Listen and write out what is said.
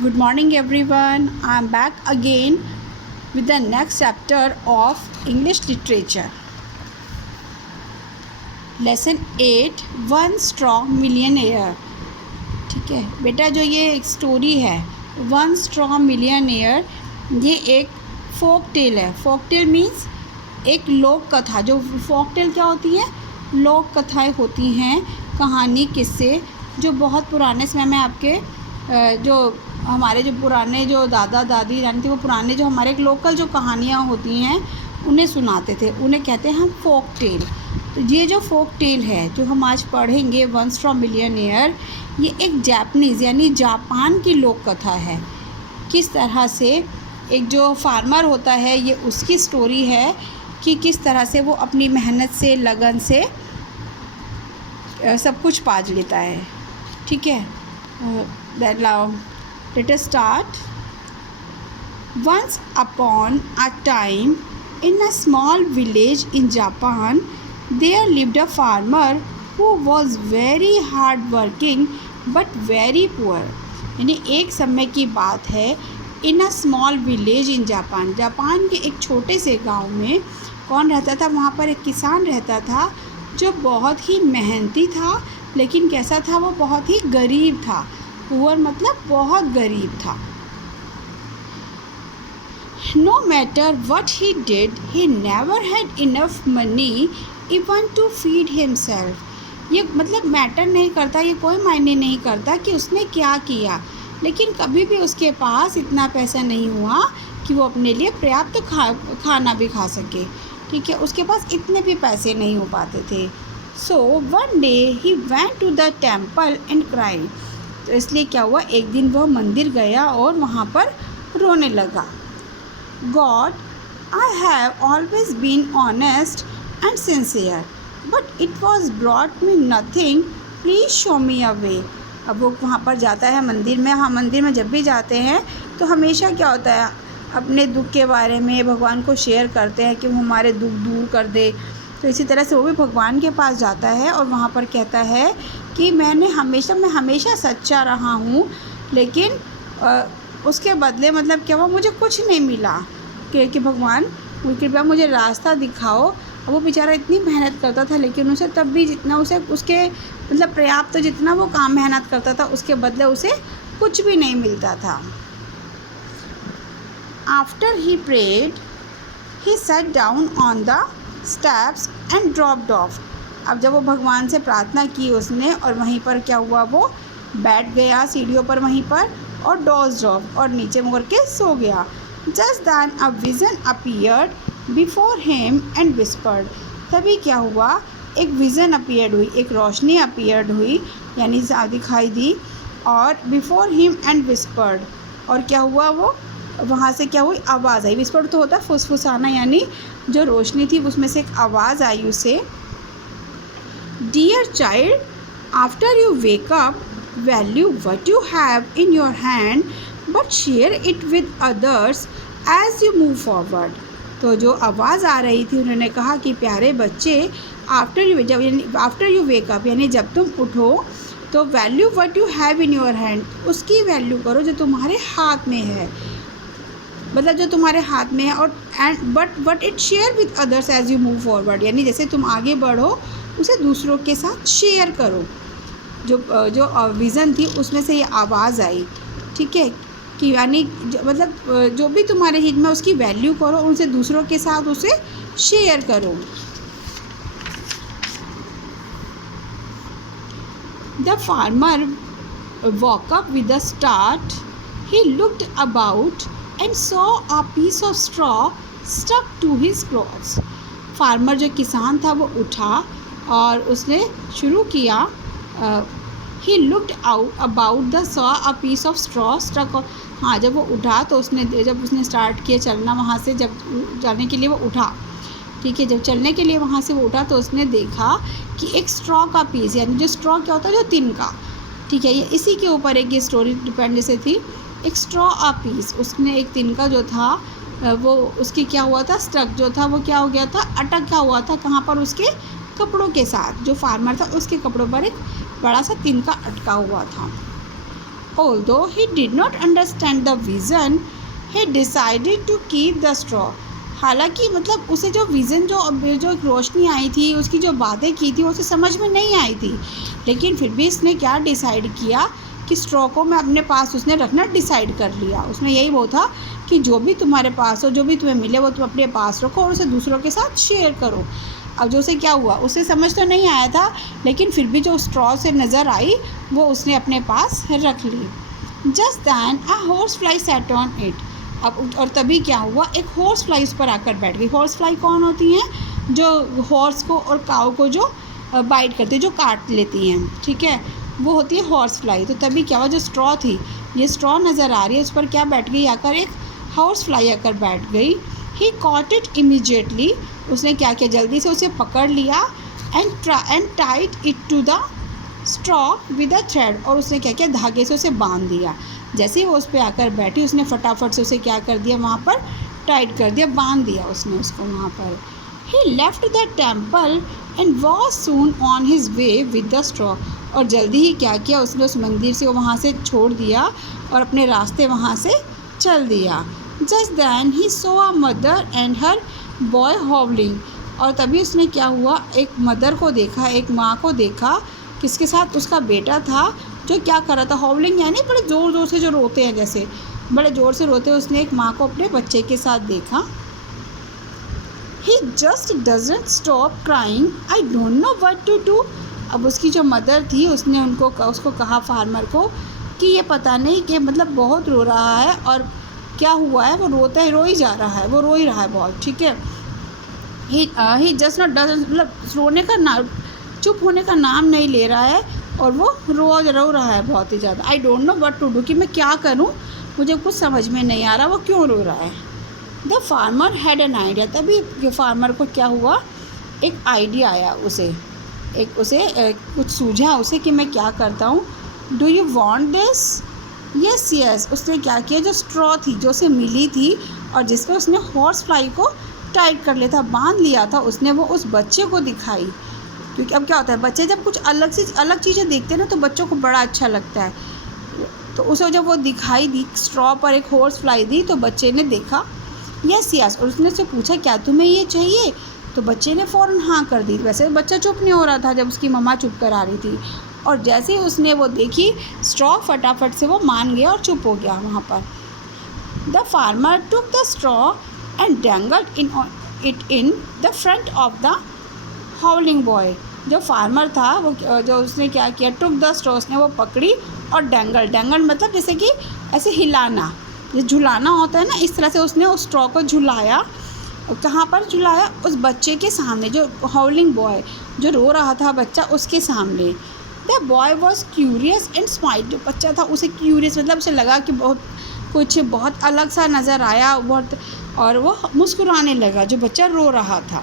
Good morning, everyone. I am back again with the next chapter of English literature. Lesson 8 One Straw Millionaire. ठीक है बेटा, जो ये एक स्टोरी है वन स्ट्रॉ मिलियनेयर, ये एक फोक टेल है. फोक टेल मीन्स एक लोक कथा. जो फोक टेल क्या होती है? लोक कथाएँ होती हैं, कहानी, किस्से जो बहुत पुराने समय में आपके जो हमारे जो पुराने जो दादा दादी नानी थे, वो पुराने जो हमारे एक लोकल जो कहानियाँ होती हैं उन्हें सुनाते थे, उन्हें कहते हैं हम फोक टेल. तो ये जो फोक टेल है जो हम आज पढ़ेंगे, वन स्ट्रॉ मिलियनेयर, ये एक जापानीज़ यानी जापान की लोक कथा है. किस तरह से एक जो फार्मर होता है, ये उसकी स्टोरी है कि किस तरह से वो अपनी मेहनत से, लगन से सब कुछ पाज लेता है. ठीक है, let us start. Once upon a time, in a small village in Japan, there lived a farmer who was very hard working but very poor. यानी एक समय की बात है, in a small village in Japan, Japan के एक छोटे से गांव में कौन रहता था? वहाँ पर एक किसान रहता था जो बहुत ही मेहनती था, लेकिन कैसा था? वो बहुत ही गरीब था. पुअर मतलब बहुत गरीब था. No matter what he did, he never had enough money even to feed himself. ये मतलब मैटर नहीं करता, ये कोई मायने नहीं करता कि उसने क्या किया, लेकिन कभी भी उसके पास इतना पैसा नहीं हुआ कि वो अपने लिए पर्याप्त खाना भी खा सके. ठीक है, उसके पास इतने भी पैसे नहीं हो पाते थे. So one day he went to the temple and cried. तो इसलिए क्या हुआ, एक दिन वह मंदिर गया और वहाँ पर रोने लगा. God, I have always been honest and sincere, but it was brought me nothing. Please show me a way. अब वो वहाँ पर जाता है मंदिर में. हाँ, मंदिर में जब भी जाते हैं तो हमेशा क्या होता है, अपने दुख के बारे में भगवान को शेयर करते हैं कि वो हमारे दुख दूर कर दे. तो इसी तरह से वो भी भगवान के पास जाता है और वहाँ पर कहता है कि मैं हमेशा सच्चा रहा हूँ, लेकिन उसके बदले मतलब क्या हुआ, मुझे कुछ नहीं मिला कि भगवान कृपया मुझे रास्ता दिखाओ. अब वो बेचारा इतनी मेहनत करता था, लेकिन उसे तब भी जितना उसे उसके मतलब पर्याप्त जितना वो काम मेहनत करता था, उसके बदले उसे कुछ भी नहीं मिलता था. After he prayed he sat down on the steps and dropped off. अब जब वो भगवान से प्रार्थना की उसने, और वहीं पर क्या हुआ, वो बैठ गया सीढ़ियों पर वहीं पर और डोज्ड ऑफ, और नीचे मुड़ के सो गया. Just then a vision appeared before him and whispered. तभी क्या हुआ, एक विज़न अपीयर्ड हुई, एक रोशनी अपीयर्ड हुई यानी दिखाई दी, और बिफोर हिम एंड विस्पर्ड. और क्या हुआ, वो वहाँ से क्या हुई, आवाज़ आई. विस्पर्ड तो होता है फुसफुसाना, यानी जो रोशनी थी उसमें से एक आवाज़ आई उसे. Dear child, after you wake up, value what you have in your hand but share it with others as you move forward. तो जो आवाज़ आ रही थी, उन्होंने कहा कि प्यारे बच्चे, आफ्टर यू वेक अप यानी जब तुम उठो, तो value what you have in your hand, उसकी वैल्यू करो जो तुम्हारे हाथ में है, मतलब जो तुम्हारे हाथ में है. और but it share with others as you move forward, यानी जैसे तुम आगे बढ़ो उसे दूसरों के साथ शेयर करो. जो विज़न थी उसमें से ये आवाज़ आई. ठीक है, कि यानी मतलब जो भी तुम्हारे हित में उसकी वैल्यू करो, उनसे दूसरों के साथ उसे शेयर करो. The farmer walk up with a start. He looked about and saw a piece of straw stuck to his clothes. Farmer जो किसान था वो उठा और उसने शुरू किया. he looked out about the saw a piece of straw stuck. हाँ, जब वो उठा तो जब उसने स्टार्ट किया चलना, वहाँ से जब जाने के लिए वो उठा, ठीक है, जब चलने के लिए वहाँ से वो उठा तो उसने देखा कि एक स्ट्रॉ का पीस, यानी जो स्ट्रॉ क्या होता है, जो तिनका. ठीक है, ये इसी के ऊपर एक ये स्टोरी डिपेंड जैसे थी. एक स्ट्रॉ आ पीस, उसने एक तिनका जो था वो उसकी क्या हुआ था, स्टक जो था वो क्या हो गया था, अटका हुआ था. कहाँ पर? उसके कपड़ों के साथ. जो फार्मर था उसके कपड़ों पर एक बड़ा सा तिनका अटका हुआ था. Although he did not understand the vision, he decided to keep the straw. हालांकि मतलब उसे जो विज़न जो रोशनी आई थी, उसकी जो बातें की थी, उसे समझ में नहीं आई थी, लेकिन फिर भी इसने क्या डिसाइड किया कि स्ट्रॉ को मैं अपने पास उसने रखना डिसाइड कर लिया। उसमें यही वो था कि जो भी तुम्हारे पास हो, जो भी तुम्हें मिले, वो तुम अपने पास रखो और उसे दूसरों के साथ शेयर करो। अब जो उसे क्या हुआ, उसे समझ तो नहीं आया था, लेकिन फिर भी जो स्ट्रॉ से नज़र आई वो उसने अपने पास रख ली। Just then a horsefly sat on it. अब और तभी क्या हुआ, एक हॉर्स फ्लाई उस पर आकर बैठ गई। हॉर्स फ्लाई कौन होती हैं? जो हॉर्स को और काऊ को जो बाइट करती है, जो काट लेती हैं, ठीक है, वो होती है हॉर्स फ्लाई। तो तभी क्या हुआ, जो स्ट्रॉ थी, ये स्ट्रॉ नज़र आ रही है, उस पर क्या बैठ गई, आकर एक हॉर्स फ्लाई आकर बैठ गई। He caught it immediately. उसने क्या किया, जल्दी से उसे पकड़ लिया and tied it to the straw with a thread. और उसने क्या किया, धागे से उसे बांध दिया। जैसे ही वो उस पर आकर बैठी, उसने फटाफट से उसे क्या कर दिया, वहाँ पर टाइट कर दिया, बांध दिया उसने उसको वहाँ पर। He left the temple and was soon on his way with the straw. और जल्दी ही क्या किया, उसने उस मंदिर से वहाँ से छोड़ दिया और अपने रास्ते वहाँ से चल दिया। Just then he saw a mother and her boy howling. और तभी उसने क्या हुआ, एक मदर को देखा, एक माँ को देखा, किसके साथ, उसका बेटा था, जो क्या कर रहा था, हॉवलिंग यानी बड़े ज़ोर ज़ोर से जो रोते हैं, जैसे बड़े ज़ोर से रोते हैं। उसने एक माँ को अपने बच्चे के साथ देखा। He just doesn't stop crying, I don't know what to do. अब उसकी जो मदर थी, उसने उसको कहा, फार्मर को, कि ये पता नहीं कि मतलब बहुत रो रहा है और क्या हुआ है, वो रोता है, रो ही जा रहा है, वो रो ही रहा है बहुत, ठीक है। ही जस्ट नॉट डजंट, मतलब रोने का ना, चुप होने का नाम नहीं ले रहा है और वो रो रहा है बहुत ही ज़्यादा। I don't know what to do, कि मैं क्या करूँ, मुझे कुछ समझ में नहीं आ रहा वो क्यों रो रहा है। The farmer had an idea. तभी फार्मर को क्या हुआ, एक आइडिया आया उसे, कुछ सूझा उसे कि मैं क्या करता हूँ। Do you want this? Yes yes. उसने क्या किया, जो स्ट्रॉ थी, जो उसे मिली थी और जिस पर उसने हॉर्स फ्लाई को टाइट कर लिया था, बांध लिया था, उसने वो उस बच्चे को दिखाई। क्योंकि अब क्या होता है, बच्चे जब कुछ अलग चीज़ें देखते हैं ना, तो बच्चों को बड़ा अच्छा लगता है। तो उसे जब वो दिखाई दी, स्ट्रॉ पर एक हॉर्स फ्लाई दी, तो बच्चे ने देखा यस यस, और उसने उससे पूछा क्या तुम्हें ये चाहिए? तो बच्चे ने फ़ौरन हाँ कर दी। वैसे बच्चा चुप नहीं हो रहा था जब उसकी मम्मा चुप करा रही थी, और जैसे ही उसने वो देखी स्ट्रॉ, फटाफट से वो मान गया और चुप हो गया वहाँ पर। The farmer took the straw and dangled it in the front of the howling boy. जो फार्मर था वो जो उसने क्या किया, टुक द स्ट्रॉ, उसने वो पकड़ी और डैंगल मतलब जैसे कि ऐसे हिलाना, जो झुलाना होता है ना, इस तरह से उसने उस स्ट्रॉ को झुलाया। कहाँ पर झुलाया? उस बच्चे के सामने, जो हाउलिंग बॉय, जो रो रहा था बच्चा, उसके सामने। The boy was curious and smile. जो बच्चा था उसे क्यूरियस, मतलब उसे लगा कि बहुत अलग सा नज़र आया बहुत, और वो मुस्कुराने लगा, जो बच्चा रो रहा था।